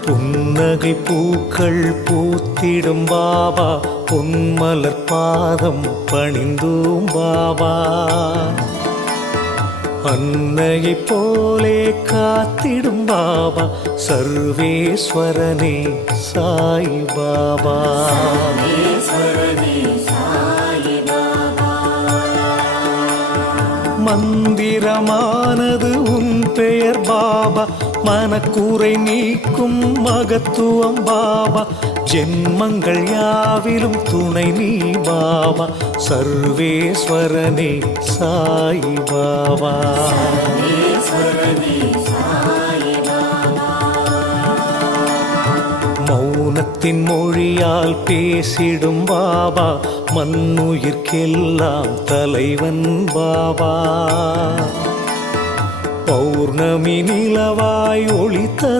புன்னகை பூக்கள் பூத்திடும் பாபா, பொன்மலர் பாதம் பணிந்தோம் பாபா. அன்னையை போலே காத்திடும் பாபா, சர்வேஸ்வரனே சாய் பாபா. மந்திரமானது உன் பெயர் பாபா, மனக்கூரை நீக்கும் மகத்துவம் பாபா. ஜென்மங்கள் யாவிலும் துணை நீ பாபா, சர்வேஸ்வரனே சாய் பாபா. மௌனத்தின் மொழியால் பேசிடும் பாபா, மண்ணுயிர்க்கெல்லாம் தலைவன் பாபா. பௌர்ணமி நிலவாய் ஒளி